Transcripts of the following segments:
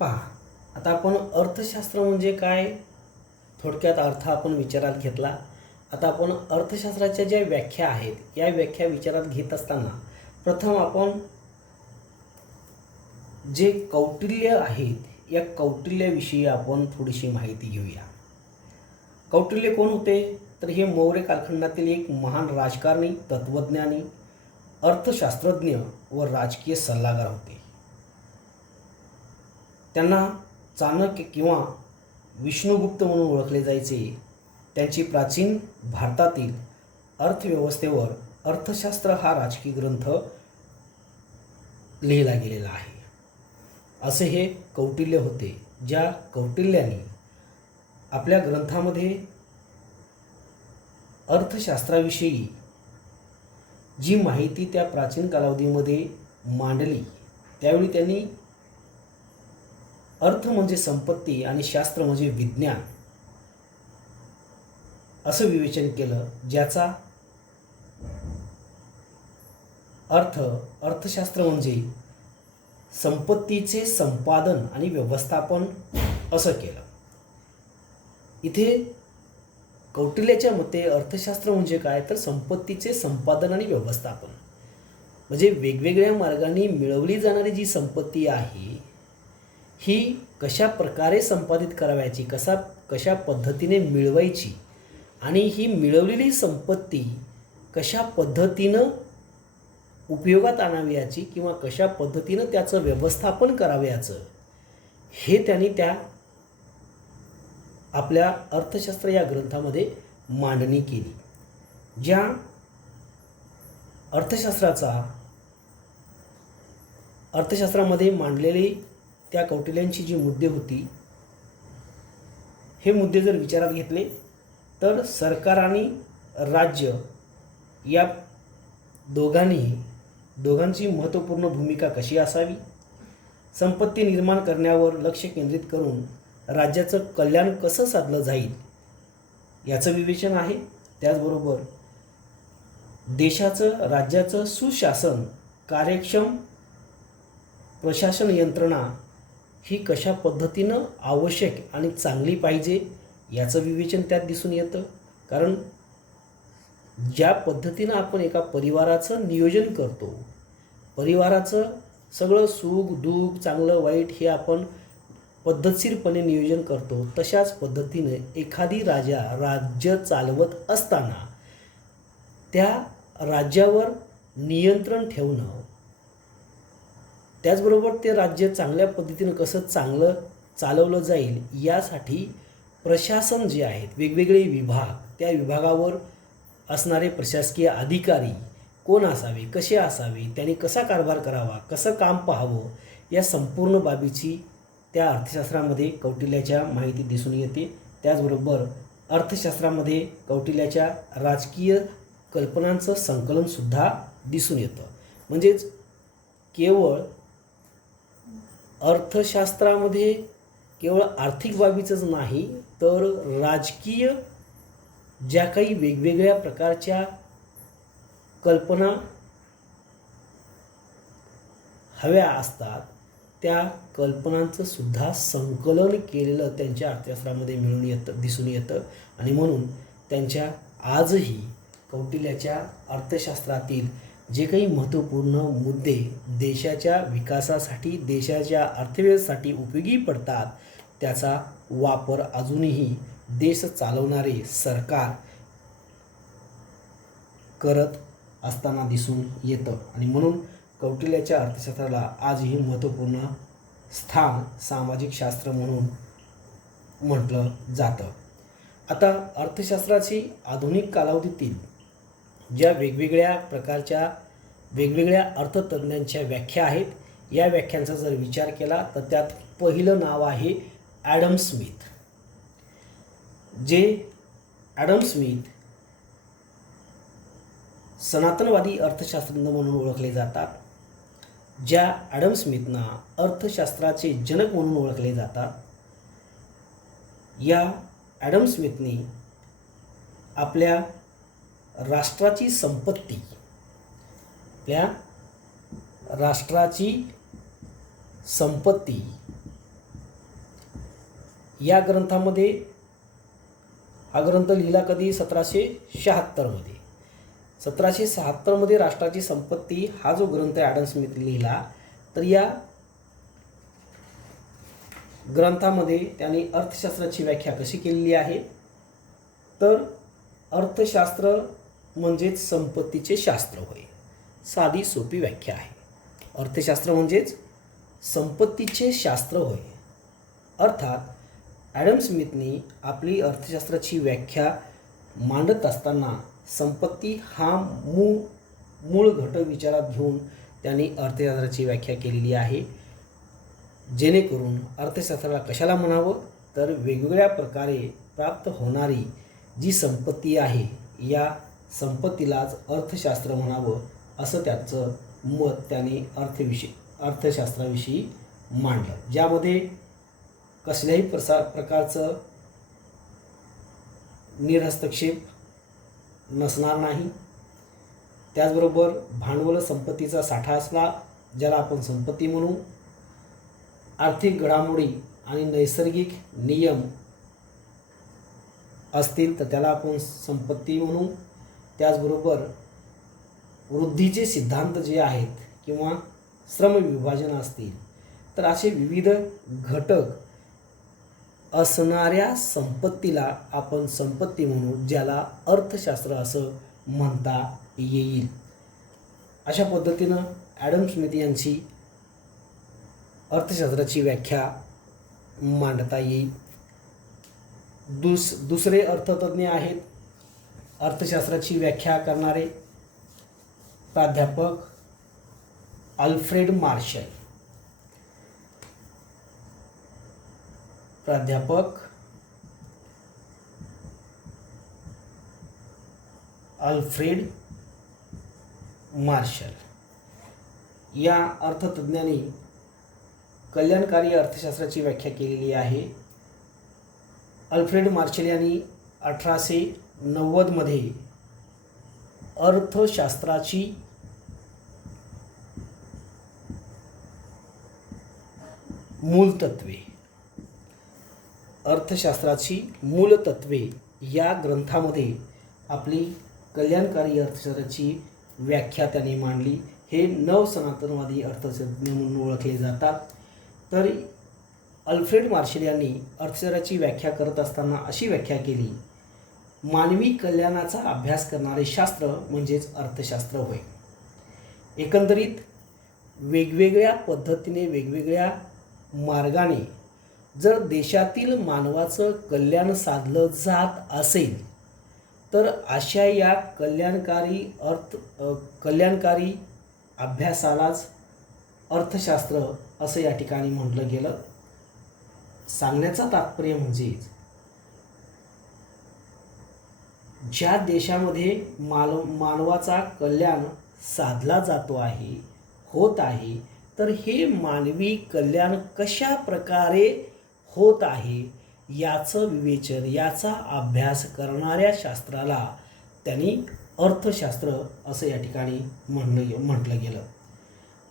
पहा, आता आपण अर्थशास्त्र म्हणजे काय थोडक्यात अर्थ आपण विचारात घेतला. आता आपण अर्थशास्त्राच्या ज्या व्याख्या आहेत या व्याख्या विचारात घेत असताना प्रथम आपण जे कौटिल्य आहेत या कौटिल्याविषयी आपण थोडीशी माहिती घेऊया. कौटिल्य कोण होते? तर हे मौर्य कालखंडातील एक महान राजकारणी, तत्त्वज्ञानी, अर्थशास्त्रज्ञ व राजकीय सल्लागार होते. त्यांना चाणक्य किंवा विष्णुगुप्त म्हणून ओळखले जायचे. त्यांची प्राचीन भारतातील अर्थव्यवस्थेवर अर्थशास्त्र हा राजकीय ग्रंथ लिहिला गेलेला आहे. असे हे कौटिल्य होते, ज्या कौटिल्याने आपल्या ग्रंथामध्ये अर्थशास्त्राविषयी जी माहिती त्या प्राचीन कालावधीमध्ये मांडली, त्यावेळी त्यांनी अर्थ म्हणजे संपत्ती आणि शास्त्र म्हणजे विज्ञान असं विवेचन केलं, ज्याचा अर्थशास्त्र म्हणजे संपत्तीचे संपादन आणि व्यवस्थापन असं केलं. इथे कौटिल्याच्या मते अर्थशास्त्र म्हणजे काय, तर संपत्तीचे संपादन आणि व्यवस्थापन म्हणजे वेगवेगळ्या मार्गांनी मिळवली जाणारी जी संपत्ती आहे ही कशा प्रकारे संपादित करावयाची, कशा पद्धतीने मिळवायची आणि ही मिळवलेली संपत्ती कशा पद्धतीनं उपयोगात आणावयाची किंवा कशा पद्धतीनं त्याचं व्यवस्थापन करावयाचं हे त्यांनी त्या आपल्या अर्थशास्त्र या ग्रंथामध्ये मांडणी केली. ज्या अर्थशास्त्रामध्ये मांडलेली त्या कौटिल्यांची जी मुद्दे होती, हे मुद्दे जर विचारात घेतले तर सरकार आणि राज्य या दोघांची महत्त्वपूर्ण भूमिका कशी असावी, संपत्ती निर्माण करण्यावर लक्ष केंद्रित करून राज्याचं कल्याण कसं साधलं जाईल याचं विवेचन आहे. त्याचबरोबर राज्याचं सुशासन, कार्यक्षम प्रशासन यंत्रणा ही कशा पद्धतीनं आवश्यक आणि चांगली पाहिजे याचं विवेचन त्यात दिसून येतं. कारण ज्या पद्धतीनं आपण एका परिवाराचं नियोजन करतो, परिवाराचं सगळं सुख दुःख चांगलं वाईट हे आपण पद्धतशीरपणे नियोजन करतो, तशाच पद्धतीने एखादी राज्य चालवत असताना त्या राज्यावर नियंत्रण ठेवणं, त्याचबरोबर ते राज्य चांगल्या पद्धतीनं कसं चांगलं चालवलं जाईल यासाठी प्रशासन जे आहेत, वेगवेगळे विभाग, त्या विभागावर असणारे प्रशासकीय अधिकारी कोण असावे, कसे असावे, त्यांनी कसा कारभार करावा, कसं काम पाहावं, या संपूर्ण बाबीची त्या अर्थशास्त्रामध्ये कौटिल्याच्या माहिती दिसून येते. त्याचबरोबर अर्थशास्त्रामध्ये कौटिल्याच्या राजकीय कल्पनांचं संकलनसुद्धा दिसून येतं. म्हणजेच केवळ अर्थशास्त्रामध्ये केवळ आर्थिक बाबीचंच नाही, तर राजकीय ज्या काही वेगवेगळ्या प्रकारच्या कल्पना हव्या असतात त्या कल्पनांचं सुद्धा संकलन केलेलं त्यांच्या अर्थशास्त्रामध्ये दिसून येतं. आणि म्हणून त्यांच्या आजही कौटिल्याच्या अर्थशास्त्रातील जे काही महत्त्वपूर्ण मुद्दे देशाच्या विकासासाठी, देशाच्या अर्थव्यवस्थेसाठी उपयोगी पडतात, त्याचा वापर अजूनही देश चालवणारे सरकार करत असताना दिसून येतं. आणि म्हणून कौटिल्याच्या अर्थशास्त्राला आजही महत्त्वपूर्ण स्थान सामाजिक शास्त्र म्हणून म्हटलं जातं. आता अर्थशास्त्राची आधुनिक कालावधीतील ज्या वेगवेगळ्या प्रकारच्या वेगवेगळ्या अर्थतज्ञांच्या व्याख्या आहेत, या व्याख्यांचा जर विचार केला तर त्यात पहिलं नाव आहे ॲडम स्मिथ. जे ॲडम स्मिथ सनातनवादी अर्थशास्त्रज्ञ म्हणून ओळखले जातात. ज्या ॲडम स्मिथना अर्थशास्त्राचे जनक म्हणून ओळखले जातात, या ॲडम स्मिथने आपल्या राष्ट्राची संपत्ती, या ग्रंथामध्ये हा ग्रंथ लिहिला कधी 1776मध्ये. 1776मध्ये राष्ट्राची संपत्ती हा जो ग्रंथ ॲडम स्मिथ लिहिला, तर या ग्रंथामध्ये त्यांनी अर्थशास्त्राची व्याख्या कशी केलेली आहे, तर अर्थशास्त्र म्हणजेच संपत्तीचे शास्त्र होय. साधी सोपी व्याख्या आहे. अर्थशास्त्र म्हणजेच संपत्तीचे शास्त्र होय. अर्थात ॲडम स्मिथनी आपली अर्थशास्त्राची व्याख्या मांडत असताना संपत्ती हा मूळ घटक विचारात घेऊन त्यांनी अर्थशास्त्राची व्याख्या केलेली आहे. जेणेकरून अर्थशास्त्राला कशाला म्हणावं, तर वेगवेगळ्या प्रकारे प्राप्त होणारी जी संपत्ती आहे या संपत्तीलाच अर्थशास्त्र म्हणावं, असं त्याचं मत त्याने अर्थशास्त्राविषयी मांडलं, ज्यामध्ये कसल्याही प्रकारचं निरहस्तक्षेप नसणार नाही. त्याचबरोबर भांडवल संपत्तीचा साठा असला, ज्याला आपण संपत्ती म्हणू, आर्थिक घडामोडी आणि नैसर्गिक नियम असतील तर त्याला आपण संपत्ती म्हणू. त्याचबरोबर वृद्धीचे सिद्धांत जे आहेत किंवा श्रमविभाजन असतील, तर असे विविध घटक असणाऱ्या संपत्तीला आपण संपत्ती म्हणू, ज्याला अर्थशास्त्र असं म्हणता येईल. अशा पद्धतीनं ॲडम स्मिथ यांची अर्थशास्त्राची व्याख्या मांडता येईल. दुसरे अर्थतज्ञ आहेत अर्थशास्त्राची व्याख्या करणारे प्राध्यापक अल्फ्रेड मार्शल. प्राध्यापक अल्फ्रेड मार्शल या अर्थतज्ञांनी कल्याणकारी अर्थशास्त्राची व्याख्या केलेली आहे. अल्फ्रेड मार्शल यांनी 1890मध्ये अर्थशास्त्राची मूलतत्वे या ग्रंथामध्ये आपली कल्याणकारी अर्थशास्त्राची व्याख्या त्यांनी मांडली. हे नवसनातनवादी अर्थशास्त्रज्ञ म्हणून ओळखले जातात. तर अल्फ्रेड मार्शल यांनी अर्थशास्त्राची व्याख्या करत असताना अशी व्याख्या केली, मानवी कल्याणाचा अभ्यास करणारे शास्त्र म्हणजेच अर्थशास्त्र होय. एकंदरीत वेगवेगळ्या पद्धतीने वेगवेगळ्या मार्गाने जर देशातील मानवाचं कल्याण साधलं जात असेल, तर अशा या कल्याणकारी अभ्यासालाच अर्थशास्त्र असं या ठिकाणी म्हटलं गेलं. सांगण्याचं तात्पर्य म्हणजे ज्या देशामध्ये मानवाचा कल्याण साधला जातो आहे, होत आहे, तर हे मानवी कल्याण कशा प्रकारे होत आहे याचं विवेचन, याचा अभ्यास करणाऱ्या शास्त्राला त्यांनी अर्थशास्त्र असं या ठिकाणी म्हटलं गेलं.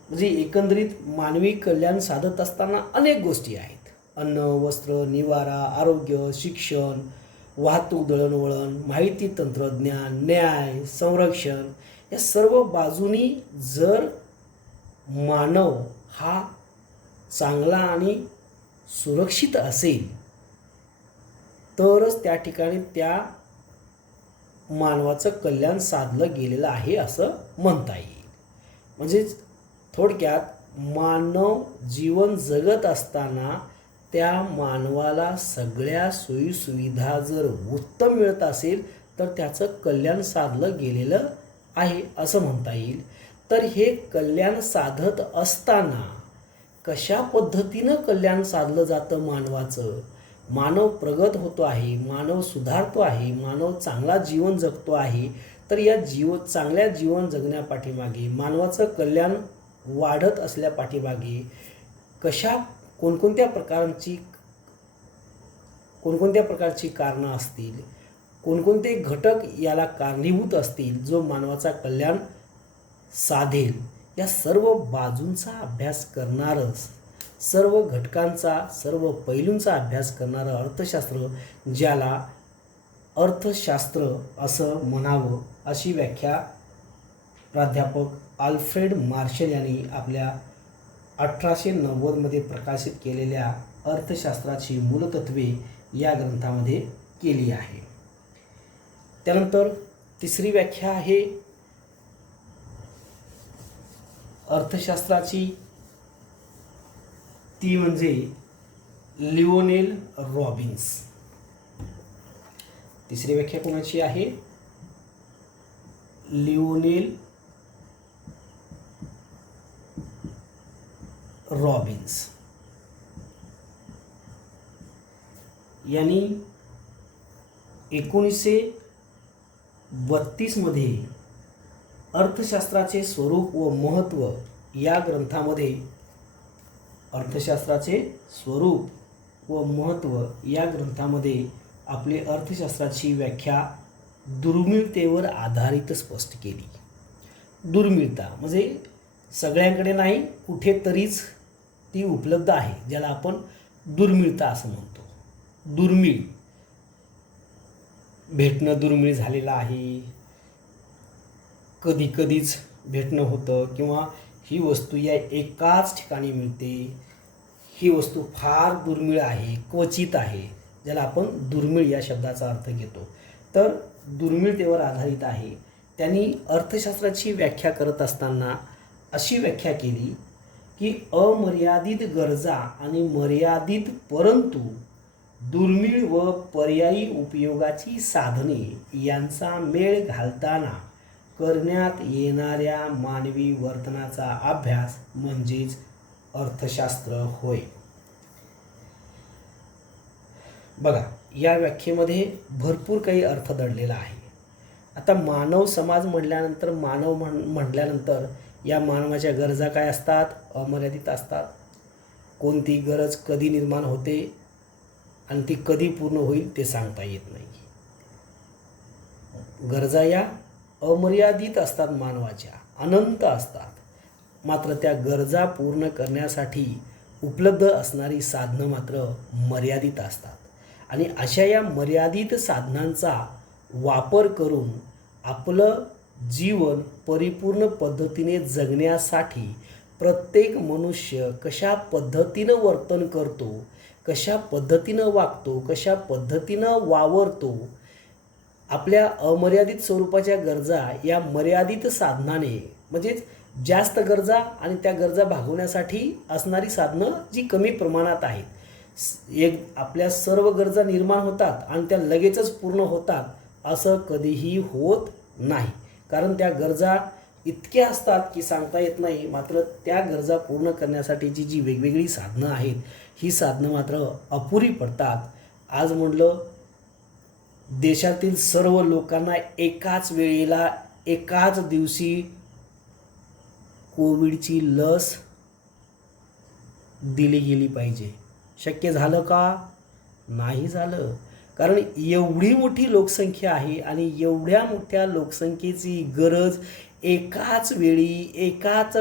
म्हणजे एकंदरीत मानवी कल्याण साधत असताना अनेक गोष्टी आहेत. अन्न, वस्त्र, निवारा, आरोग्य, शिक्षण, वाहतूक, दळणवळण, माहिती तंत्रज्ञान, न्याय, संरक्षण, या सर्व बाजूनी जर मानव हा चांगला आणि सुरक्षित असेल, तरच त्या ठिकाणी त्या मानवाचं कल्याण साधलं गेलेलं आहे असं म्हणता येईल. म्हणजेच थोडक्यात मानव जीवन जगत असताना त्या मानवाला सगळ्या सोयीसुविधा जर उत्तम मिळत असेल, तर त्याचं कल्याण साधलं गेलेलं आहे असं म्हणता येईल. तर हे कल्याण साधत असताना कशा पद्धतीनं कल्याण साधलं जातं मानवाचं, मानव प्रगत होतो आहे, मानव सुधारतो आहे, मानव चांगला जीवन जगतो आहे, तर या चांगल्या जीवन जगण्यापाठीमागे, मानवाचं कल्याण वाढत असल्या पाठीमागे कोणकोणत्या प्रकारची कारणं असतील, कोणकोणते घटक याला कारणीभूत असतील, जो मानवाचा कल्याण साधेल, या सर्व बाजूंचा अभ्यास करणारच सर्व घटकांचा, सर्व पैलूंचा अभ्यास करणारं अर्थशास्त्र, ज्याला अर्थशास्त्र असं म्हणावं, अशी व्याख्या प्राध्यापक आल्फ्रेड मार्शल यांनी आपल्या 1890 प्रकाशित केलेल्या अर्थशास्त्राची मूलतत्वे या ग्रंथामध्ये केली आहे. त्यानंतर तिसरी व्याख्या आहे अर्थशास्त्राची, ती म्हणजे लिओनेल रॉबिन्स. तिसरी व्याख्या कोणाची आहे? लिओनेल रॉबिन्स यांनी 1932 मध्ये अर्थशास्त्राचे स्वरूप व महत्त्व या ग्रंथामध्ये, अर्थशास्त्राचे स्वरूप व महत्त्व या ग्रंथामध्ये आपली अर्थशास्त्राची व्याख्या दुर्मिळतेवर आधारित स्पष्ट केली. दुर्मिळता म्हणजे सगळ्यांकडे नाही, कुठेतरीच ती उपलब्ध आहे, ज्याला आपण दुर्मिळता असं म्हणतो. दुर्मिळ, भेटणं दुर्मिळ झालेलं आहे, कधी कधीच भेटणं होतं, किंवा ही वस्तू या एकाच ठिकाणी मिळते, ही वस्तू फार दुर्मिळ आहे, क्वचित आहे, ज्याला आपण दुर्मिळ या शब्दाचा अर्थ घेतो. तर दुर्मिळतेवर आधारित आहे. त्यांनी अर्थशास्त्राची व्याख्या करत असताना अशी व्याख्या केली की अमर्यादित गरजा आणि मर्यादित परंतु दुर्मिळ व पर्यायी उपयोगाची साधने यांचा मेळ घालताना करण्यात येणाऱ्या मानवी वर्तनाचा अभ्यास म्हणजेच अर्थशास्त्र होय. बघा, या व्याख्येमध्ये भरपूर काही अर्थ दडलेला आहे. आता मानव समाज म्हटल्यानंतर, म्हटल्यानंतर या मानवाच्या गरजा काय असतात? अमर्यादित असतात. कोणती गरज कधी निर्माण होते आणि ती कधी पूर्ण होईल ते सांगता येत नाही. गरजा या अमर्यादित असतात, मानवाच्या अनंत असतात. मात्र त्या गरजा पूर्ण करण्यासाठी उपलब्ध असणारी साधनं मात्र मर्यादित असतात. आणि अशा या मर्यादित साधनांचा वापर करून आपलं जीवन परिपूर्ण पद्धतीने जगण्यासाठी प्रत्येक मनुष्य कशा पद्धतीनं वर्तन करतो, कशा पद्धतीनं वागतो, कशा पद्धतीनं वावरतो, आपल्या अमर्यादित स्वरूपाच्या गरजा या मर्यादित साधनाने, म्हणजेच जास्त गरजा आणि त्या गरजा भागवण्यासाठी असणारी साधनं जी कमी प्रमाणात आहेत, आपल्या सर्व गरजा निर्माण होतात आणि त्या लगेचच पूर्ण होतात असं कधीही होत नाही. कारण त्या गरजा इतक्या असतात की सांगता येत नाही. मात्र त्या गरजा पूर्ण करण्यासाठीची जी वेगवेगळी साधनं आहेत, ही साधनं मात्र अपुरी पडतात. आज म्हणलं, देशातील सर्व लोकांना एकाच वेळेला एकाच दिवशी कोविडची लस दिली गेली पाहिजे. शक्य झालं का? नाही झालं. कारण एवढी मोठी लोकसंख्या आहे आणि एवढ्या मोठ्या लोकसंख्येची गरज एकाच वेळी एकाच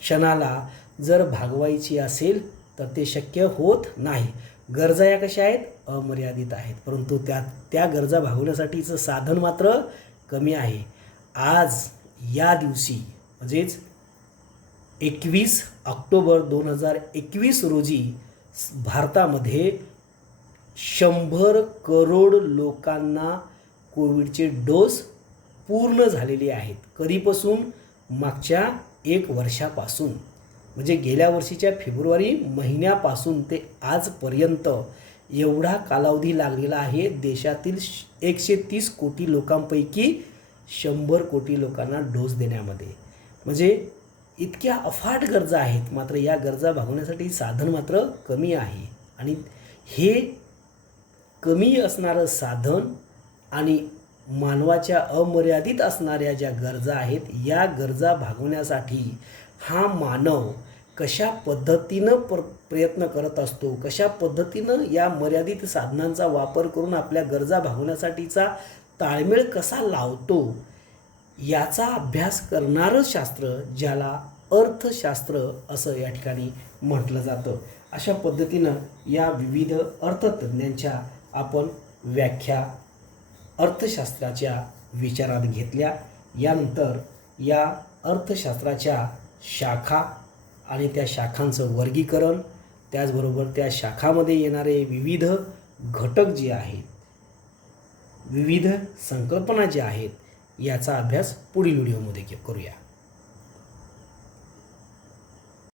क्षणाला जर भागवायची असेल तर ते शक्य होत नाही. गरजा या कशा आहेत? अमर्यादित आहेत. परंतु त्या गरजा भागवण्यासाठीचं साधन मात्र कमी आहे. आज या दिवशी म्हणजेच 21 ऑक्टोबर 2021 रोजी भारतामध्ये 100 करोड लोकांना कोविडचे डोस पूर्ण झालेले आहेत. कधीपासून? मागच्या 1 वर्षापासून. म्हणजे गेल्या वर्षीच्या फेब्रुवारी महिन्यापासून ते आजपर्यंत एवढा कालावधी लागलेला आहे. देशातील 130 कोटी लोकांपैकी 100 कोटी लोकांना डोस देण्यामध्ये. म्हणजे इतक्या अफाट गरजा आहेत. मात्र या गरजा भागवण्यासाठी साधन मात्र कमी आहे. आणि हे कमी असणारं साधन आणि मानवाच्या अमर्यादित असणाऱ्या ज्या गरजा आहेत, या गरजा भागवण्यासाठी हा मानव कशा पद्धतीनं प्रयत्न करत असतो, कशा पद्धतीनं या मर्यादित साधनांचा वापर करून आपल्या गरजा भागवण्यासाठीचा ताळमेळ कसा लावतो, याचा अभ्यास करणारं शास्त्र, ज्याला अर्थशास्त्र असं या ठिकाणी म्हटलं जातं. अशा पद्धतीनं या विविध अर्थतज्ञांच्या आपण व्याख्या अर्थशास्त्राच्या विचारात घेतल्या. यानंतर या अर्थशास्त्राच्या शाखा आणि त्या शाखांचं वर्गीकरण, त्याचबरोबर त्या शाखामध्ये येणारे विविध घटक जे आहेत, विविध संकल्पना ज्या आहेत, याचा अभ्यास पुढील व्हिडिओमध्ये करूया.